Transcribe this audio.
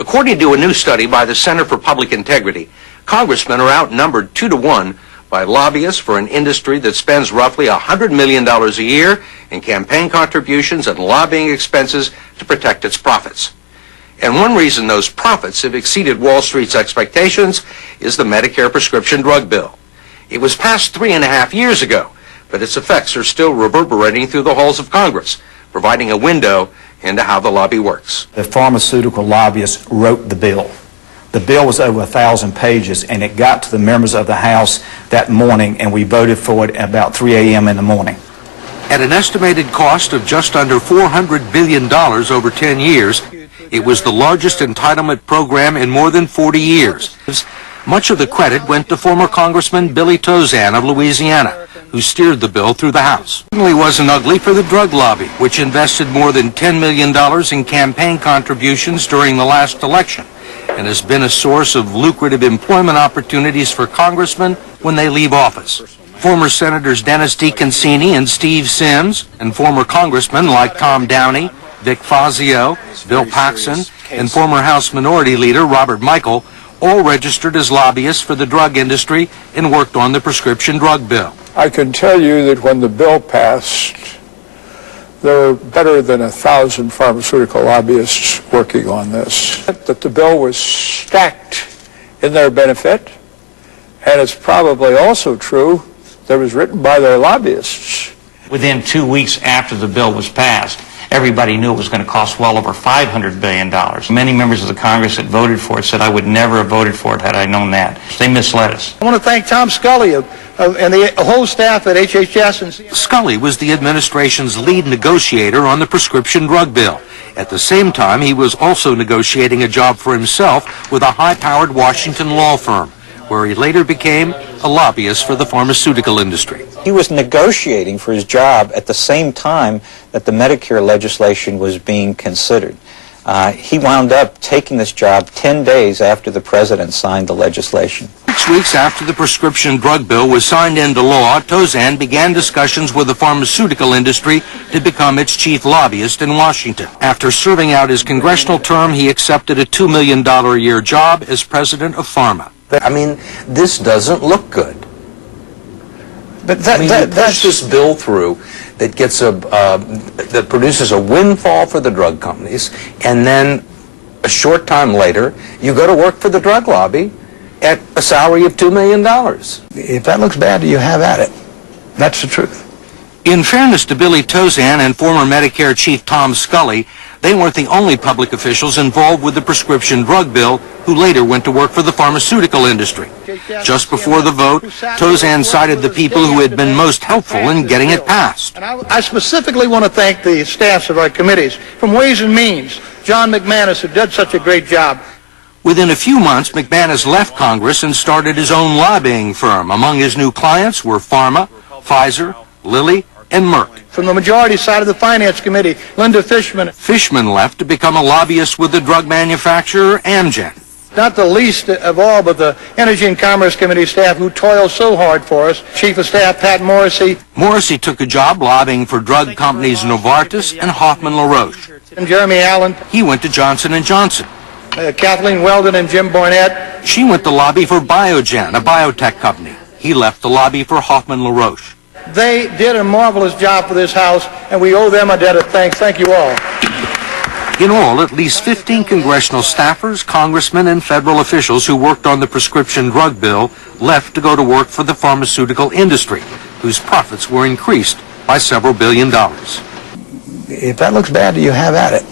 According to a new study by the Center for Public Integrity, congressmen are outnumbered 2-to-1 by lobbyists for an industry that spends roughly $100 million a year in campaign contributions and lobbying expenses to protect its profits. And one reason those profits have exceeded Wall Street's expectations is the Medicare prescription drug bill. It was passed 3.5 years ago, but its effects are still reverberating through the halls of Congress, providing a window into how the lobby works. The pharmaceutical lobbyists wrote the bill. The bill was over 1,000 pages, and it got to the members of the House that morning, and we voted for it at about 3 a.m. in the morning. At an estimated cost of just under $400 billion over 10 years, it was the largest entitlement program in more than 40 years. Much of the credit went to former Congressman Billy Tozan of Louisiana, who steered the bill through the House. It certainly wasn't ugly for the drug lobby, which invested more than $10 million in campaign contributions during the last election, and has been a source of lucrative employment opportunities for congressmen when they leave office. Former Senators Dennis DeConcini and Steve Sims, and former congressmen like Tom Downey, Vic Fazio, Bill Paxson, and former House Minority Leader Robert Michael all registered as lobbyists for the drug industry and worked on the prescription drug bill. I can tell you that when the bill passed, there were better than 1,000 pharmaceutical lobbyists working on this. That the bill was stacked in their benefit, and it's probably also true that it was written by their lobbyists. Within 2 weeks after the bill was passed, everybody knew it was going to cost well over $500 billion. Many members of the Congress that voted for it said, I would never have voted for it had I known that. They misled us. I want to thank Tom Scully and the whole staff at HHS. Scully was the administration's lead negotiator on the prescription drug bill. At the same time, he was also negotiating a job for himself with a high-powered Washington law firm, where he later became a lobbyist for the pharmaceutical industry. He was negotiating for his job at the same time that the Medicare legislation was being considered. He wound up taking this job 10 days after the president signed the legislation. 6 weeks after the prescription drug bill was signed into law, Tozan began discussions with the pharmaceutical industry to become its chief lobbyist in Washington. After serving out his congressional term, he accepted a $2 million a year job as president of PhRMA. I mean, this doesn't look good. But you push this bill through that gets that produces a windfall for the drug companies, and then a short time later, you go to work for the drug lobby at a salary of $2 million. If that looks bad to you, have at it. That's the truth. In fairness to Billy Tozan and former Medicare chief Tom Scully, they weren't the only public officials involved with the prescription drug bill who later went to work for the pharmaceutical industry. Just before the vote, Tozan cited the people who had been most helpful in getting it passed. And I specifically want to thank the staffs of our committees. From Ways and Means, John McManus, who did such a great job. Within a few months, McManus left Congress and started his own lobbying firm. Among his new clients were PhRMA, Pfizer, Lilly, and Merck. From the majority side of the Finance Committee, Linda Fishman. Fishman left to become a lobbyist with the drug manufacturer Amgen. Not the least of all, but the Energy and Commerce Committee staff who toiled so hard for us. Chief of Staff Pat Morrissey. Morrissey took a job lobbying for drug companies Novartis and Hoffman LaRoche. And Jeremy Allen. He went to Johnson & Johnson. Kathleen Weldon and Jim Barnett. She went to lobby for Biogen, a biotech company. He left to lobby for Hoffman LaRoche. They did a marvelous job for this House, and we owe them a debt of thanks. Thank you all. In all, at least 15 congressional staffers, congressmen, and federal officials who worked on the prescription drug bill left to go to work for the pharmaceutical industry, whose profits were increased by several $billions. If that looks bad to you, have at it.